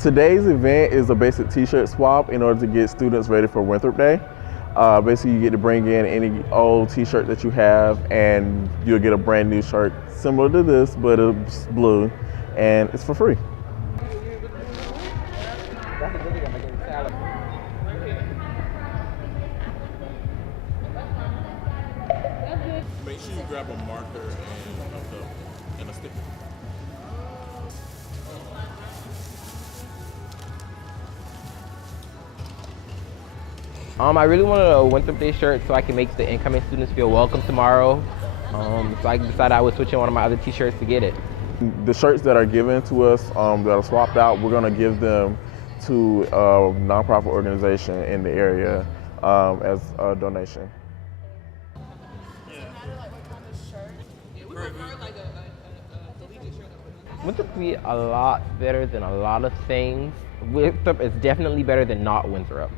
Today's event is a basic t-shirt swap in order to get students ready for Winthrop Day. Basically, you get to bring in any old t-shirt that you have and you'll get a brand new shirt similar to this, but it's blue, and it's for free. Make sure you grab a marker and a sticker. I really wanted a Winthrop Day shirt so I can make the incoming students feel welcome tomorrow. So I decided I would switch in one of my other t-shirts to get it. The shirts that are given to us that are swapped out, we're going to give them to a nonprofit organization in the area as a donation. Winthrop be a lot better than a lot of things. Winthrop is definitely better than not Winthrop.